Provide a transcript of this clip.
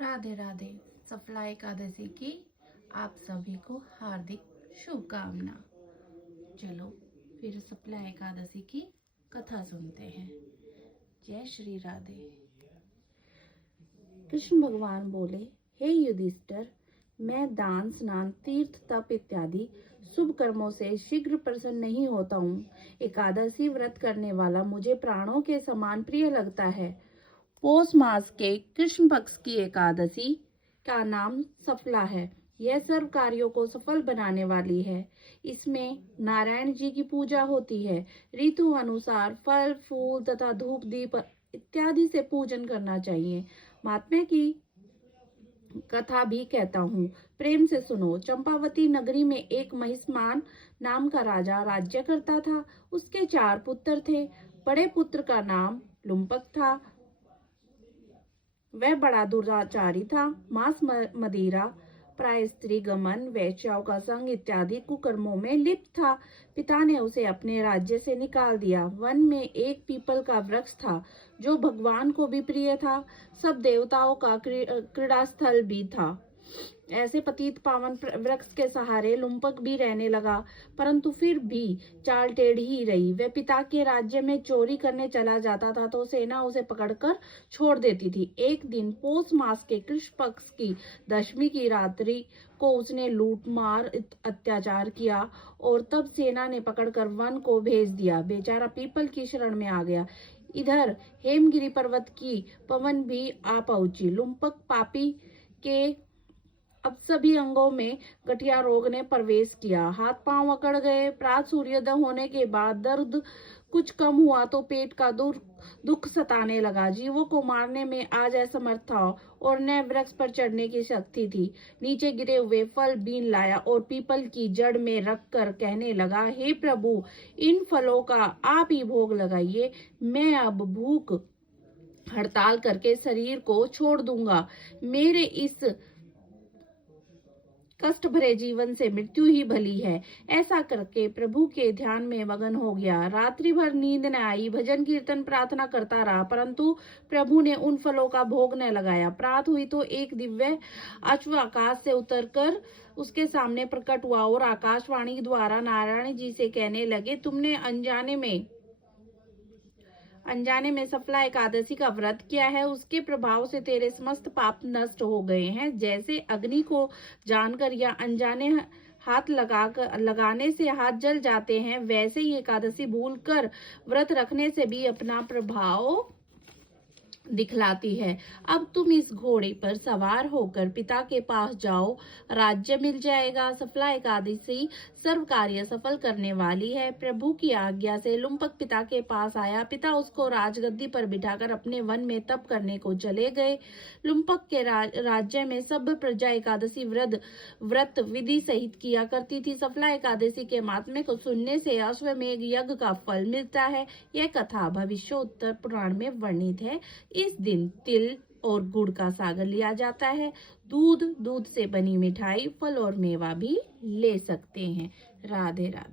राधे राधे। सफला एकादशी की आप सभी को हार्दिक शुभकामना। चलो फिर सफला एकादशी की कथा सुनते हैं। जय श्री राधे। कृष्ण भगवान बोले, हे युधिष्ठिर, मैं दान, स्नान, तीर्थ, तप इत्यादि शुभ कर्मों से शीघ्र प्रसन्न नहीं होता हूँ। एकादशी व्रत करने वाला मुझे प्राणों के समान प्रिय लगता है। पौष मास के कृष्ण पक्ष की एकादशी का नाम सफला है। यह सर्व कार्यों को सफल बनाने वाली है। इसमें नारायण जी की पूजा होती है। ऋतु अनुसार फल, फूल तथा धूप दीप इत्यादि से पूजन करना चाहिए। महात्मा की कथा भी कहता हूँ, प्रेम से सुनो। चंपावती नगरी में एक महिष्मान नाम का राजा राज्य करता था। उसके 4 पुत्र थे। बड़े पुत्र का नाम लुम्पक था। वह बड़ा दुराचारी था। मांस, मदिरा, प्राय स्त्री गमन, वेश्याओं का संग इत्यादि कुकर्मों में लिप्त था। पिता ने उसे अपने राज्य से निकाल दिया। वन में एक पीपल का वृक्ष था जो भगवान को भी प्रिय था। सब देवताओं का क्रीड़ा स्थल भी था। ऐसे पतित पावन वृक्ष के सहारे लुम्पक भी रहने लगा, परंतु फिर भी चाल टेढ़ी ही रही। वह पिता के राज्य में चोरी करने चला जाता था तो सेना उसे पकड़कर छोड़ देती थी। एक दिन पौष मास के कृष्ण पक्ष की दशमी की रात्रि को उसने लूट मार अत्याचार किया और तब सेना ने पकड़कर वन को भेज दिया। बेचारा पीपल की शरण में आ गया। इधर हेमगिरी पर्वत की पवन भी आ पहुंची। लुम्पक पापी के अब सभी अंगों में गठिया रोग ने प्रवेश किया। हाथ पांव अकड़ गए। प्रातः सूर्योदय होने के बाद दर्द कुछ कम हुआ तो पेट का दुख सताने लगा। जीवों को मारने में आज असमर्थ था और न वृक्ष पर चढ़ने की शक्ति थी। नीचे गिरे हुए फल बीन लाया और पीपल की जड़ में रखकर कहने लगा, हे प्रभु, इन फलों का आप ही भोग लगाइए। मैं अब भूख हड़ताल करके शरीर को छोड़ दूंगा। मेरे इस कष्ट भरे जीवन से मृत्यु ही भली है। ऐसा करके प्रभु के ध्यान में मगन हो गया। रात्रि भर नींद न आई। भजन कीर्तन प्रार्थना करता रहा, परंतु प्रभु ने उन फलों का भोग न लगाया। प्रात हुई तो एक दिव्य अश्व आकाश से उतरकर उसके सामने प्रकट हुआ और आकाशवाणी द्वारा नारायण जी से कहने लगे, तुमने अनजाने में सफला एकादशी का व्रत किया है। उसके प्रभाव से तेरे समस्त पाप नष्ट हो गए हैं। जैसे अग्नि को जानकर या अनजाने हाथ लगाने से हाथ जल जाते हैं, वैसे ही एकादशी भूलकर व्रत रखने से भी अपना प्रभाव दिखलाती है। अब तुम इस घोड़े पर सवार होकर पिता के पास जाओ, राज्य मिल जाएगा। सफला एकादशी सर्व कार्य सफल करने वाली है। प्रभु की आज्ञा से लुम्पक पिता के पास आया। पिता उसको राजगद्दी पर बिठाकर अपने वन में तप करने को चले गए। लुम्पक के राज्य में सब प्रजा एकादशी व्रत विधि सहित किया करती थी। सफला एकादशी के महात्म्य को सुनने से अश्वमेघ यज्ञ का फल मिलता है। यह कथा भविष्योत्तर पुराण में वर्णित है। इस दिन तिल और गुड़ का सागर लिया जाता है। दूध से बनी मिठाई, फल और मेवा भी ले सकते हैं। राधे राधे।